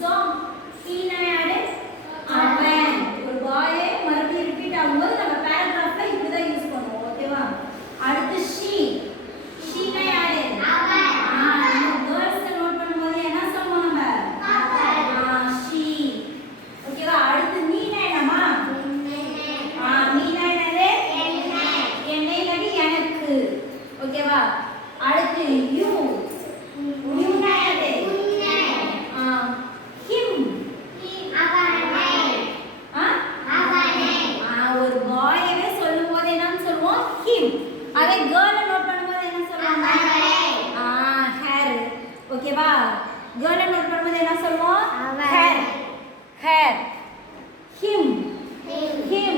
so Heena யாரு அவன் ஒரு பாயே மறுபடியும் ரிப்பீட் ஆகும்போது நம்ம பேராகிராஃப்ல இப்படி தான் யூஸ் பண்ணுவோம் ஓகேவா அடுத்து ஷீ ஷீனா யாரு அவன் கேர்ள்ஸ் நோட் பண்ணும்போது என்ன சொல்லுவோம் நம்ம ஷீ ஓகேவா அடுத்து நீனா என்னமா மீனா என்னது என்னை இல்லாட்டி எனக்கு ஓகேவா அடுத்து யூ யூனா யாரு ஹிம் ஒரு பாயவே சொல்லும்போது என்னன்னு சொல்லுவோம் ஹிம் அதே கேர்ளை நோட் பண்ணும்போது என்ன சொல்லுவாங்க ஹேர் ஓகேவா கேர்ளை நோட் பண்ணும்போது என்ன சொல்லுவோம் ஹேர் ஹேர் ஹிம் ஹிம்